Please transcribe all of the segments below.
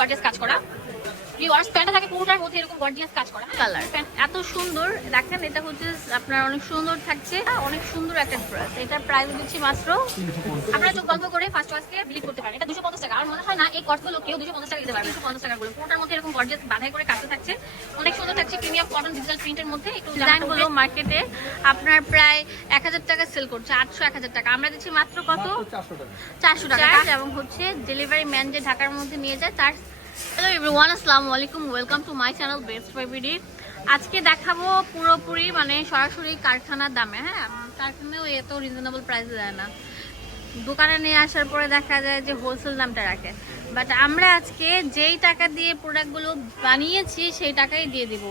Gorgeous কাজ করা। Viewers প্যান্টটা থাকে পুরোটার মধ্যে এরকম গর্জিয়াস কাজ করা। কালার এত সুন্দর দেখেন এটা হচ্ছে আপনার অনেক সুন্দর থাকছে অনেক সুন্দর একটা ড্রেস এটার প্রাইস দিচ্ছি মাত্র আপনারা চোখ গল্প করে ফার্স্ট চয়েসকে বিলিভ করতে পারেন। এটা দুশো পঞ্চাশ টাকা। আমার মনে হয় না এই কটগুলো কেউ দুশো পঞ্চাশ টাকা দিতে পারবে দুশো পঞ্চাশ টাকা পুরোটার মধ্যে এরকম গর্জিয়াস বাধাই করে কাটতে থাকছে। অনেক সুন্দর থাকছে প্রিমিয়াম কটন ডিজিটাল প্রিন্টের মধ্যে। একটু ডিজাইনগুলো মার্কেটে আপনার প্রায় এক হাজার টাকা সেল করছে আটশো এক হাজার টাকা। আমরা দিচ্ছি মাত্র কত? চারশো টাকা। এবং হচ্ছে ডেলিভারি ম্যান যে ঢাকার মধ্যে নিয়ে যায় তার হ্যালো এভরিওয়ান আসসালামু আলাইকুম welcome to my channel best ফেভিডি আজকে দেখাবো পুরোপুরি মানে সরাসরি কারখানার দামে হ্যাঁ? কারখানাও এত রিজনেবল প্রাইসে দেয় না। দোকানে নিয়ে আসার পরে দেখা যায় যে হোলসেল দামটা রাখে। বাট আমরা আজকে যেই টাকা দিয়ে প্রোডাক্টগুলো বানিয়েছি, সেই টাকাই দিয়ে দিব।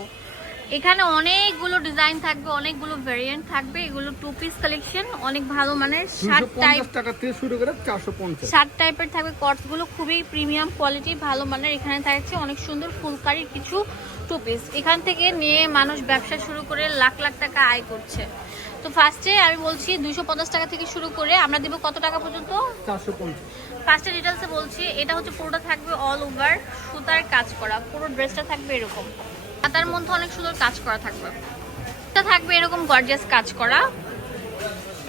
এখানে অনেকগুলো ডিজাইন থাকবে অনেকগুলো ভেরিয়েন্ট থাকবে এগুলো টু পিস কালেকশন অনেক ভালো মানে দুশো শার্ট টাইপ টাকা থেকে শুরু করে শার্ট টাইপের থাকবে কটসগুলো খুবই প্রিমিয়াম কোয়ালিটি ভালো মানের এখানে থাকছে অনেক সুন্দর ফুলকারির কিছু টু পিস এখান থেকে নিয়ে মানুষ ব্যবসা শুরু করে লাখ লাখ টাকা আয় করছে। তো ফার্স্টে আমি বলছি দুইশো পঞ্চাশ টাকা থেকে শুরু করে আমরা দেবো কত টাকা পর্যন্ত? ফার্স্টে ডিটেলসে বলছি এটা হচ্ছে পুরোটা থাকবে অল ওভার সুতার কাজ করা পুরো ড্রেসটা থাকবে এরকম। হাতার মধ্যে অনেক সুন্দর কাজ করা থাকবে। এটা থাকবে এরকম গর্জিয়াস কাজ করা।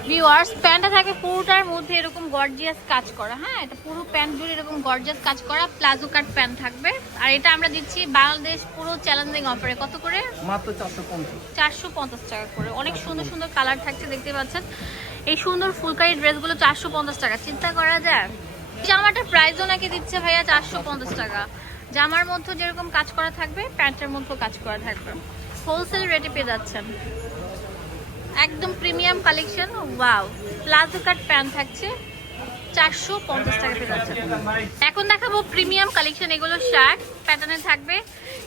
ভিউয়ার্স প্যান্টটা থাকবে পুরোটার মধ্যে এরকম গর্জিয়াস কাজ করা হ্যাঁ? এটা পুরো প্যান্ট জুড়ে এরকম গর্জিয়াস কাজ করা প্লাজো কাট প্যান্ট থাকবে। আর এটা আমরা দিচ্ছি বাংলাদেশ পুরো চ্যালেঞ্জিং অফারে কত করে? মাত্র চারশো পঞ্চাশ। চারশো পঞ্চাশ টাকা করে। অনেক সুন্দর সুন্দর কালার থাকছে দেখতে পাচ্ছেন? এই সুন্দর ফুলকারি ড্রেসগুলো চারশো পঞ্চাশ টাকা। চিন্তা করা যায়। জামাটার প্রাইসও নাকি দিচ্ছে ভাইয়া চারশো পঞ্চাশ টাকা। জামার মধ্যে যেরকম কাজ করা থাকবে, প্যান্টের মধ্যেও কাজ করা থাকবে। হোলসেল রেটে পেয়ে যাচ্ছেন। একদম premium collection wow palazzo cut pant থাকছে। চারশো পঞ্চাশ টাকা পেয়ে যাচ্ছেন এখন দেখাবো প্রিমিয়াম কালেকশন। এগুলো শার্ট প্যাটার্নে থাকবে।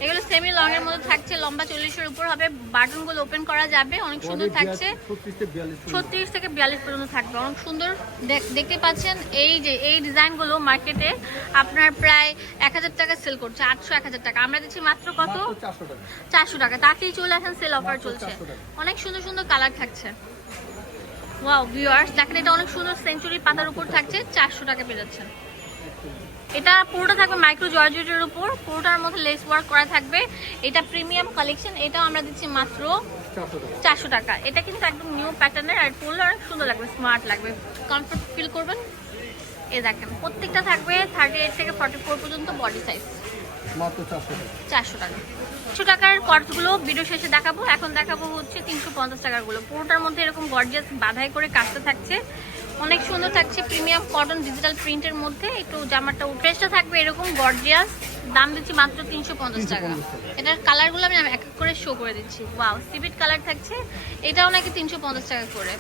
এগুলো সেমি লং এর মধ্যে থাকছে লম্বা চল্লিশের উপর হবে। বাটনগুলো ওপেন করা যাবে অনেক সুন্দর থাকছে। ছত্রিশ থেকে বিয়াল্লিশ পর্যন্ত। থাকবে অনেক সুন্দর। দেখ- দেখতে পাচ্ছেন এই যে এই ডিজাইনগুলো মার্কেটে আপনার প্রায় এক হাজার টাকা সেল করছে আটশো এক হাজার টাকা। আমরা দিচ্ছি মাত্র কত? মাত্র চারশো টাকা। চারশো টাকা। তাতেই চলে আসেন সেল অফার চলছে। অনেক সুন্দর সুন্দর কালার থাকছে। ওয়াও ভিউয়ার্স দেখেন এটা অনেক সুন্দর সেঞ্চুরি পাতার উপর থাকছে চারশো টাকা পেয়ে যাচ্ছেন। এটা পুরোটা থাকবে মাইক্রো জর্জেটের উপর পুরোটার মধ্যে লেস ওয়ার্ক করা থাকবে। এটা প্রিমিয়াম কালেকশন এটাও আমরা দিচ্ছি মাত্র চারশো টাকা। এটা কিন্তু একদম নিউ প্যাটার্নের আর পরলে অনেক সুন্দর লাগবে স্মার্ট লাগবে। কমফর্ট ফিল করবেন। এ দেখেন প্রত্যেকটা থাকবে থার্টি এইট থেকে ফর্টি ফোর পর্যন্ত বডি সাইজ মাত্র টাকা। চারশো টাকা। চারশো টাকার কটসগুলো ভিডিও শেষে দেখাবো। এখন দেখাবো হচ্ছে তিনশো পঞ্চাশ টাকারগুলো পুরোটার মধ্যে এরকম গর্জিয়াস বাধাই করে কাটতে থাকছে। অনেক সুন্দর থাকছে প্রিমিয়াম কটন ডিজিটাল প্রিন্টের মধ্যে। একটু জামাটা ড্রেসটা থাকবে এরকম গর্জিয়াস দাম দিচ্ছি মাত্র তিনশো পঞ্চাশ 350 টাকা। এটার কালারগুলো আমি এক এক করে শো করে দিচ্ছি। ওয়াও সিভিট কালার থাকছে। এটাও নাকি তিনশো পঞ্চাশ টাকা করে।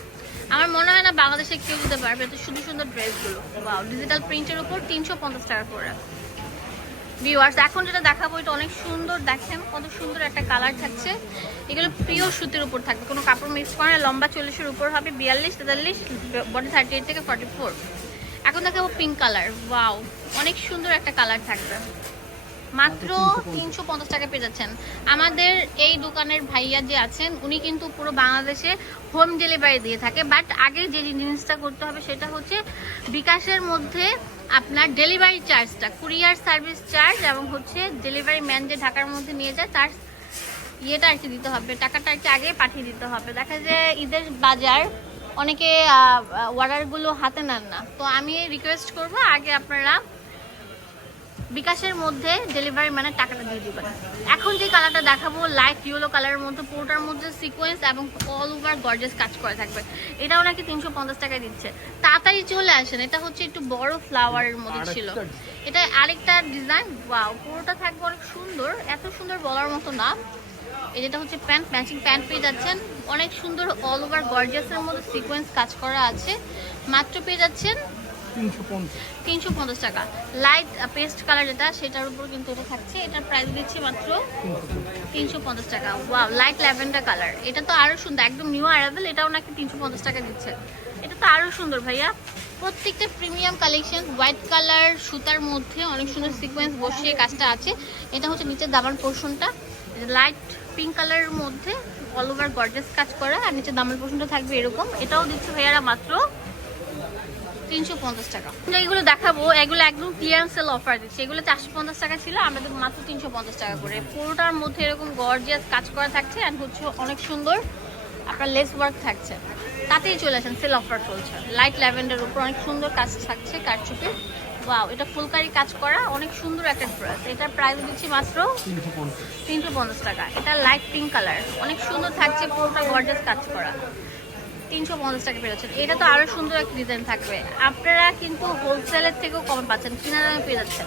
আমার মনে হয় না বাংলাদেশে কেউ দিতে পারবে। এত সুন্দর সুন্দর ড্রেসগুলো ওয়াও ডিজিটাল প্রিন্টের উপর তিনশো পঞ্চাশ টাকা করে। ভিউয়ার্স এখন যেটা দেখাবো এটা অনেক সুন্দর দেখেন কত সুন্দর একটা কালার থাকছে। এগুলো পিওর সুতির উপর থাকবে কোনো কাপড় মিক্স করে না, লম্বা চল্লিশের উপর হবে বিয়াল্লিশ তেতাল্লিশ বডি থার্টি এইট থেকে ফর্টি ফোর এখন দেখাবো পিঙ্ক কালার ওয়াও অনেক সুন্দর একটা কালার থাকবে। মাত্র তিনশো পঞ্চাশ টাকা পেয়ে যাচ্ছেন। আমাদের এই দোকানের ভাইয়া যে আছেন, উনি কিন্তু পুরো বাংলাদেশে হোম ডেলিভারি দিয়ে থাকে বাট আগে যে জিনিসটা করতে হবে সেটা হচ্ছে বিকাশের মধ্যে আপনার ডেলিভারি চার্জটা কুরিয়ার সার্ভিস চার্জ এবং হচ্ছে ডেলিভারি ম্যান যে ঢাকার মধ্যে নিয়ে যায়, তার ইয়েটা আর কি দিতে হবে, টাকাটা আর কি আগে পাঠিয়ে দিতে হবে। দেখা যায় ঈদের বাজার অনেকে অর্ডারগুলো হাতে নেন না। তো আমি রিকোয়েস্ট করব, আগে আপনারা বিকাশের মধ্যে ডেলিভারি মানে টাকাটা দিয়ে দিবেন। এখন যে কালারটা দেখাবো লাইট ইয়েলো কালারের মধ্যে পুরোটার মধ্যে সিকোয়েন্স এবং অল ওভার গর্জেস কাজ করে থাকবে। এটাও নাকি তিনশো পঞ্চাশ টাকায় দিচ্ছে। তাড়াতাড়ি চলে আসেন এটা হচ্ছে একটু বড় ফ্লাওয়ারের মধ্যে ছিল। এটা আরেকটা ডিজাইন ওয়াও পুরোটা থাকবে অনেক সুন্দর এত সুন্দর বলার মতো না। এই যেটা হচ্ছে প্যান্ট ম্যাচিং প্যান্ট পেয়ে যাচ্ছেন। অনেক সুন্দর অল ওভার গর্জেসের মধ্যে সিকোয়েন্স কাজ করা আছে। মাত্র পেয়ে যাচ্ছেন তিনশো পঞ্চাশ। টাকা। লাইট পেস্ট কালার যেটা সেটার উপর কিন্তু এটা থাকছে। এটার প্রাইস দিচ্ছি মাত্র তিনশো পঞ্চাশ। টাকা। ওয়াও লাইট ল্যাভেন্ডার কালার এটা তো আরও সুন্দর একদম নিউ অ্যারাইভেল এটাও নাকি তিনশো পঞ্চাশ টাকা দিচ্ছে। এটা তো আরও সুন্দর ভাইয়া। প্রত্যেকটা প্রিমিয়াম কালেকশন হোয়াইট কালার সুতার মধ্যে অনেক সুন্দর সিকোয়েন্স বসিয়ে কাজটা আছে। এটা হচ্ছে নিচের দামাল পোর্শনটা। লাইট পিঙ্ক কালারের মধ্যে অল ওভার গর্জেস কাজ করা। আর নিচে দামাল পোর্শনটা থাকবে এরকম। এটাও দিচ্ছে ভাইয়ারা মাত্র তিনশো পঞ্চাশ টাকা। এগুলো দেখাবো এগুলো একদম ক্লিয়ারেন্স সেল অফার দিচ্ছে। এগুলো চারশো পঞ্চাশ টাকা ছিল আমরা দেবো মাত্র তিনশো পঞ্চাশ টাকা করে। পুরোটার মধ্যে এরকম গর্জিয়াস কাজ করা থাকছে অ্যান্ড হচ্ছে অনেক সুন্দর আপনার লেস ওয়ার্ক থাকছে। তাতেই চলে আসেন সেল অফার চলছে। লাইট ল্যাভেন্ডার উপর অনেক সুন্দর কাজ থাকছে কারচুপি। ওয়াও এটা ফুলকারি কাজ করা অনেক সুন্দর একটা ড্রেস এটার প্রাইস দিচ্ছি মাত্র তিনশো পঞ্চাশ। তিনশো পঞ্চাশ টাকা। এটা লাইট পিঙ্ক কালার অনেক সুন্দর থাকছে পুরোটা গর্জাস কাজ করা। তিনশো পঞ্চাশ টাকা পেয়েছেন এটা তো আরও সুন্দর একটা ডিজাইন থাকবে। আপনারা কিন্তু হোলসেলের থেকেও কম পাচ্ছেন, কিনা দামে পেয়ে যাচ্ছেন।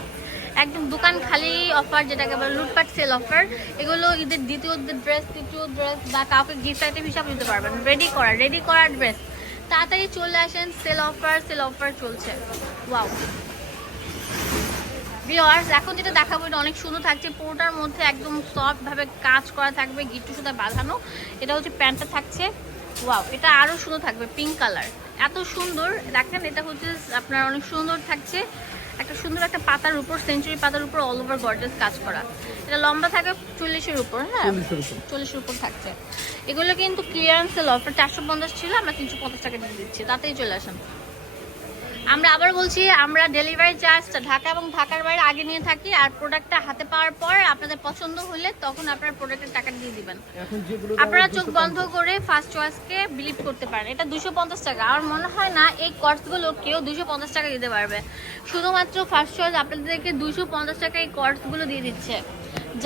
একদম দোকান খালি অফার যেটাকে বলে লুটপাট সেল অফার এগুলো ঈদের দ্বিতীয় ড্রেস তৃতীয় ড্রেস বা কাউকে গিফট আইটেম হিসাবে নিতে পারবেন। রেডি করা রেডি করা ড্রেস তাড়াতাড়ি চলে আসেন সেল অফার সেল অফার চলছে। ওয়াও ভিওয়ার্স এখন যেটা দেখাবো, এটা অনেক সুন্দর থাকছে। পুরোটার মধ্যে একদম সফট ভাবে কাজ করা থাকবে গিট্টু সুতা বাঁধানো। এটা হচ্ছে প্যান্টটা থাকছে। ওয়াও এটা আরও সুন্দর থাকবে পিঙ্ক কালার এত সুন্দর দেখেন এটা হচ্ছে আপনার অনেক সুন্দর থাকছে। একটা সুন্দর একটা পাতার উপর সেঞ্চুরি পাতার উপর অল ওভার গর্জেস কাজ করা। এটা লম্বা থাকে চল্লিশের উপর হ্যাঁ? চল্লিশের উপর। থাকছে। এগুলো কিন্তু ক্লিয়ারেন্স সেল অফার চারশো পঞ্চাশ ছিল আমরা তিনশো পঞ্চাশ টাকা দিয়ে দিচ্ছি তাতেই চলে আসেন। আমরা আবার বলছি আমরা ডেলিভারি চার্জটা ঢাকা এবং ঢাকার বাইরে আগে নিয়ে থাকি আর প্রোডাক্টটা হাতে পাওয়ার পর আপনাদের পছন্দ হলে তখন আপনার প্রোডাক্টের টাকা দিয়ে দিবেন। আপনারা চোখ বন্ধ করে ফার্স্ট চয়েসকে বিলিভ করতে পারেন। এটা দুশো পঞ্চাশ টাকা। আমার মনে হয় না এই কর্সগুলো কেউ দুশো পঞ্চাশ টাকা দিতে পারবে। শুধুমাত্র ফার্স্ট চয়েস আপনাদেরকে দুশো পঞ্চাশ টাকা এই কর্সগুলো দিয়ে দিচ্ছে।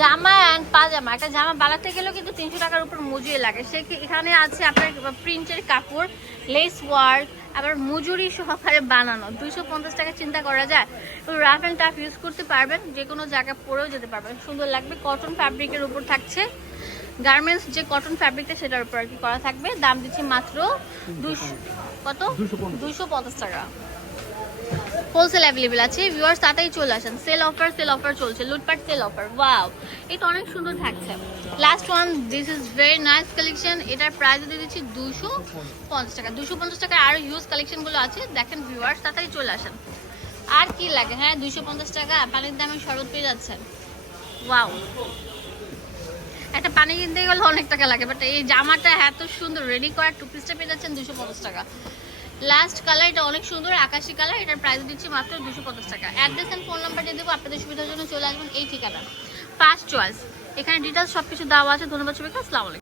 জামা অ্যান্ড পাজামা। একটা জামা বানাতে গেলেও কিন্তু তিনশো টাকার উপর মজুরি লাগে। সে এখানে আছে আপনার প্রিন্টের কাপড় লেস ওয়ার্ক আবার মজুরি সহকারে বানানো। দুইশো পঞ্চাশ টাকা চিন্তা করা যায়। তো রাফ অ্যান্ড টাফ ইউজ করতে পারবেন যে কোনো জায়গায় পরেও যেতে পারবেন। সুন্দর লাগবে। কটন ফ্যাব্রিকের উপর থাকছে। গার্মেন্টস যে কটন ফ্যাব্রিকটা সেটার উপর আর কি করা থাকবে। দাম দিচ্ছি মাত্র দুশো কত? দুশো দুশো পঞ্চাশ টাকা। হোলসেল অ্যাভেলেবেল আছে। ভিউয়ার্স তাতেই চলে আসেন। সেল অফার সেল অফার চলছে। লুটপাট সেল অফার ওয়াও এটা অনেক সুন্দর থাকছে। Last one this is very nice collection এটার প্রাইস দিয়ে দিচ্ছি দুশো পঞ্চাশ টাকা। দুশো পঞ্চাশ টাকা আরও ইউজ কালেকশনগুলো আছে। দেখেন ভিউয়ার্স তাড়াতাড়ি চলে আসেন। আর কি লাগে হ্যাঁ? দুশো পঞ্চাশ টাকা। পানির দামে শরৎ পেয়ে যাচ্ছেন ওয়াও একটা পানি কিনতে গেলে অনেক টাকা লাগে বাট এই জামাটা এত সুন্দর। রেডি করা টু পিসটা পেয়ে যাচ্ছেন দুশো পঞ্চাশ টাকা। লাস্ট কালার এটা অনেক সুন্দর, আকাশি কালার এটার প্রাইস দিচ্ছি মাত্র দুশো পঞ্চাশ টাকা। অ্যাড্রেস অ্যান্ড ফোন নাম্বার দিয়ে দেবো, আপনাদের সুবিধার জন্য চলে আসবেন এই ঠিকানা। ফার্স্ট চয়েস এখানে ডিটেলস সব কিছু দেওয়া আছে, ধন্যবাদ সবাইকে, আসসালামু আলাইকুম।